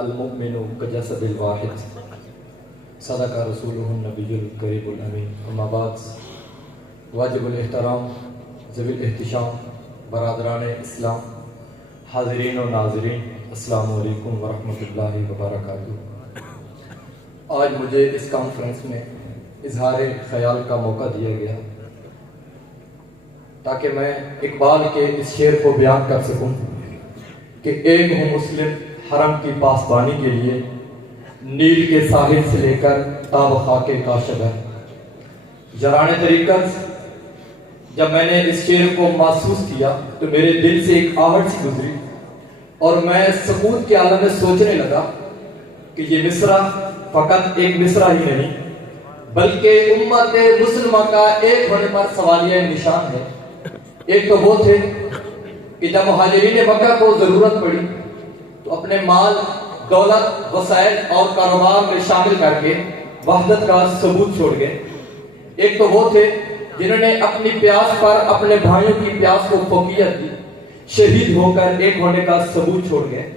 المؤمن کجسد الواحد صدق رسولہ النبی الکریم الامین. اما بعد، واجب الاحترام، ذوی الاحتشام، برادران اسلام، حاضرین و ناظرین، السلام علیکم ورحمۃ اللہ وبرکاتہ. آج مجھے اس کانفرنس میں اظہار خیال کا موقع دیا گیا تاکہ میں اقبال کے اس شعر کو بیان کر سکوں کہ ایک ہوں مسلم حرم کی پاسبانی کے لیے، نیل کے ساحل سے لے کر تاب خاک کاشغر. جران طریقت جب میں نے اس شعر کو محسوس کیا تو میرے دل سے ایک آہٹ سی گزری اور میں سکوت کے عالم میں سوچنے لگا کہ یہ مصرع فقط ایک مصرع ہی نہیں بلکہ امت مسلمہ کا ایک ہونے پر سوالیہ نشان ہے. ایک تو وہ تھے کہ جب مہاجرین مکہ کو ضرورت پڑی تو اپنے مال، دولت، وسائل اور کاروبار میں شامل کر کے وحدت کا ثبوت چھوڑ گئے. ایک تو وہ تھے جنہوں نے اپنی پیاس پر اپنے بھائیوں کی پیاس کو فوقیت دی، شہید ہو کر ایک ہونے کا ثبوت چھوڑ گئے.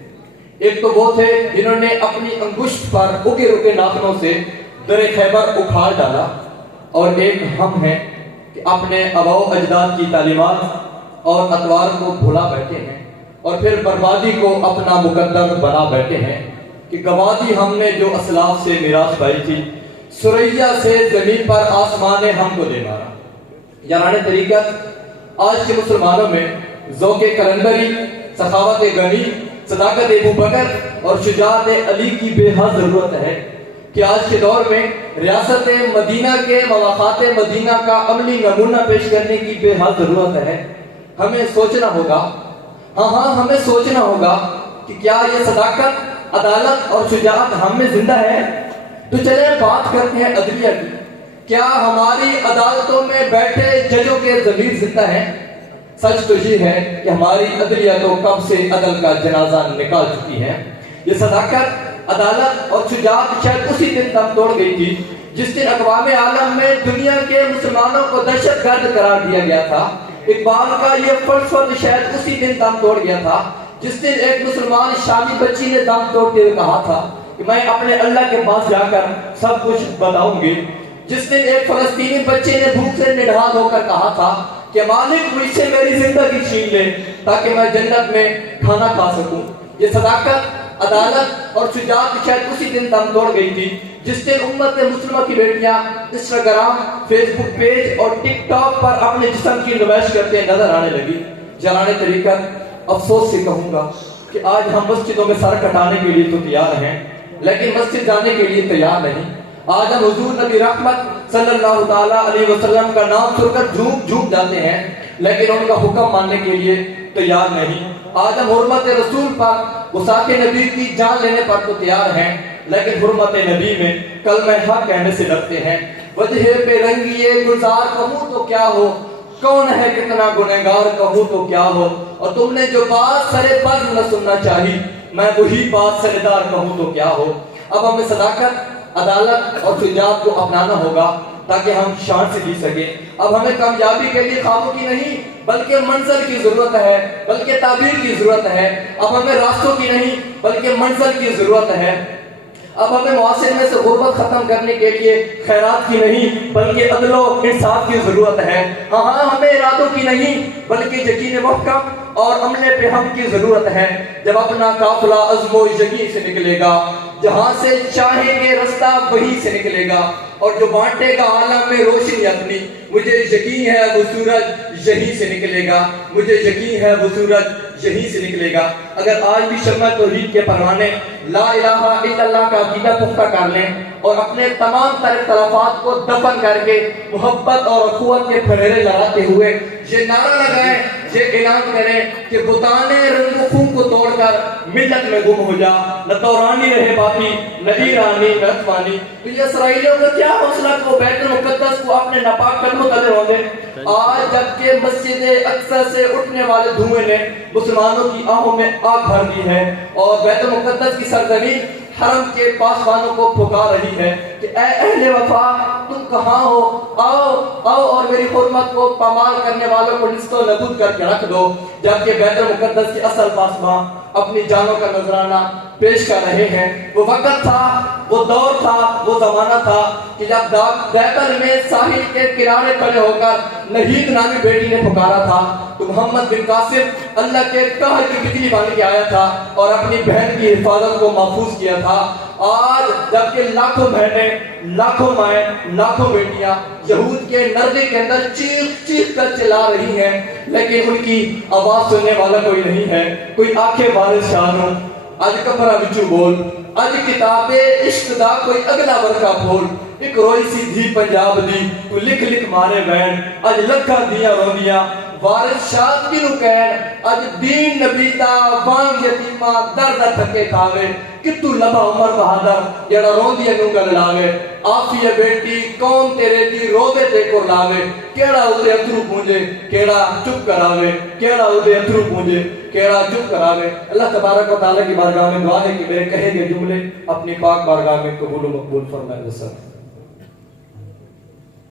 ایک تو وہ تھے جنہوں نے اپنی انگشت پر اگے رکے ناخنوں سے در خیبر اکھاڑ ڈالا. اور ایک ہم ہیں کہ اپنے آباء و اجداد کی تعلیمات اور اطوار کو بھلا بیٹھے ہیں اور پھر بربادی کو اپنا مقدر بنا بیٹھے ہیں کہ گوا دی ہم نے جو اسلاف سے میراث پائی تھی، سریا سے زمین پر آسمان نے ہم کو دے مارا. یاران طریقت آج کے مسلمانوں میں ذوق کلندری، سخاوت غنی، صداقت ابوبکر اور شجاعت علی کی بے حد ضرورت ہے کہ آج کے دور میں ریاست مدینہ کے مواقعات مدینہ کا عملی نمونہ پیش کرنے کی بے حد ضرورت ہے. ہمیں سوچنا ہوگا، ہمیں سوچنا ہوگا کہ کیا یہ صداقت، عدالت اور شجاعت ہم میں زندہ ہے؟ تو چلیں بات کرتے ہیں عدلیہ کی. کیا ہماری عدالتوں میں بیٹھے ججوں کے ضمیر زندہ ہیں؟ سچ تو یہ ہے کہ ہماری عدلیہ تو کب سے عدل کا جنازہ نکال چکی ہے. یہ صداقت، عدالت اور شجاعت شاید اسی دن دم توڑ گئی تھی جس دن اقوام عالم میں دنیا کے مسلمانوں کو دہشت گرد قرار دیا گیا تھا. اقبال کا یہ فلسفہ شاید اسی دن دم توڑ گیا تھا جس دن ایک مسلمان شامی بچی نے دم توڑتے ہوئے کہا تھا کہ میں اپنے اللہ کے پاس جا کر سب کچھ بتاؤں گی. جس دن ایک فلسطینی بچے نے بھوک سے نڈھال ہو کر کہا تھا کہ مالک مجھ سے میری زندگی چھین لے تاکہ میں جنت میں کھانا کھا سکوں. یہ صداقت، عدالت اور شجاعت شاید اسی دن دم توڑ گئی تھی جس دن امت مسلمہ کی بیٹیاں انسٹاگرام، فیس بک پیج اور ٹک ٹاک پر اپنے جسم کی نمائش کرتے نظر آنے لگی. جران طریقت افسوس سے کہوں گا کہ آج ہم مسجدوں میں سر کٹانے کے لیے تو تیار ہیں لیکن مسجد جانے کے لیے تیار نہیں. آج ہم حضور نبی رحمت صلی اللہ تعالیٰ علیہ وسلم کا نام سن کر جھوم جاتے ہیں لیکن ان کا حکم ماننے کے لیے تیار نہیں. آج ہم حرمت رسول پر وساق نبی کی جان لینے پر تو تیار ہیں لیکن حرمت نبی میں کلمہ حق کہنے سے ڈرتے ہیں. وجہ پہ رنگیے گلزار کہوں تو کیا ہو، کون ہے کتنا گنہگار کہوں تو کیا ہو، اور تم نے جو بات سرے بزم نہ سننا چاہی، میں وہی بات سردار کہوں تو کیا ہو. اب ہمیں صداقت، عدالت اور شجاعت کو اپنانا ہوگا تاکہ ہم شان سے جی سکیں. اب ہمیں کامیابی کے لیے خوابوں کی نہیں بلکہ منزل کی ضرورت ہے، بلکہ تعبیر کی ضرورت ہے. اب ہمیں راستوں کی نہیں بلکہ منزل کی ضرورت ہے. اب ہمیں معاشرے میں سے غربت ختم کرنے کے لیے خیرات کی نہیں بلکہ عدل و انصاف کی ضرورت ہے. ہمیں ارادوں کی نہیں بلکہ یقین محکم اور عمل پہ ہم کی ضرورت ہے. جب اپنا قافلہ عزم و یقین سے نکلے گا، جہاں سے چاہیں گے رستہ وہیں سے نکلے گا، اور جو بانٹے گا عالم میں روشنی اپنی، مجھے یقین ہے وہ سورج یہیں سے نکلے گا، مجھے یقین ہے وہ سورج یہیں سے نکلے گا. اگر آج بھی شمع توحید کے پروانے لا الہ الا اللہ کا عقیدہ پختہ کر لیں اور اپنے تمام تر اختلافات کو دفن کر کے محبت اور اخوت کے پھریرے لگاتے ہوئے یہ نعرہ لگائیں، یہ اعلان کریں کہ بتانے رنگ و خون کو توڑ کر ملت میں گم ہو جا، نہ تورانی رہے باقی نہ ایرانی نہ عثمانی. تو یہ اسرائیلیوں کا کیا حوصلہ کہ وہ بیت المقدس کو اپنے ناپاک قدموں تلے رون دیں. آج جبکہ مسجد اقصی سے اٹھنے والے دھوئیں نے مسلمانوں کی آنکھوں میں آگ بھر دی ہے اور بیت المقدس کی سرزمین حرم کے پاسبانوں کو پکار رہی ہے کہ اے اہل وفا تم کہاں ہو، آؤ اور میری حرمت کو پامال کرنے والوں کو نست و نابود کر کے رکھ دو. جبکہ بیت المقدس کی اصل پاسباں اپنی جانوں کا نذرانہ پیش کر رہے ہیں۔ وہ وقت تھا، وہ دور تھا، وہ زمانہ تھا کہ جب دیبل میں ساحل کے کنارے کھڑے ہو کر نہید نامی بیٹی نے پکارا تھا تو محمد بن قاسم اللہ کے قہر کی بجلی بن کے آیا تھا اور اپنی بہن کی حفاظت کو محفوظ کیا تھا۔ آج جبکہ لاکھوں بہنیں، لاکھوں مائیں، لاکھوں بیٹیاں یہود کے نردے کے اندر چیخ چیخ کر چلا رہی ہیں، لیکن ان کی آواز سننے والا کوئی نہیں ہے۔ کوئی آنکھیں وارث شانوں اج کپڑا وچوں بول، اج کتاب عشق دا کوئی اگلا ورقہ بول، ایک روئی سی دھی پنجاب دی تو لکھ لکھ مارے بین، اج لکھاں دیاں روندیاں وارث شاہ کنوں کہن، اج دین نبی دا بانگ یتیمہ در در تھکے کھاوے، کتو لبا عمر بہادر جڑا روندی نوں گل لاوے، آفیہ بیٹی قوم تیرے دی روبے تے کر لاوے، کیڑا اودے اترو پونجے کیڑا چپ کراوے، کیڑا اودے اترو پونجے کیڑا چپ کراوے۔ اللہ تبارک و تعالیٰ کی بارگاہ میں دعا ہے کہ میرے کہے گئے جملے اپنی پاک بارگاہ میں قبول و مقبول فرمائے۔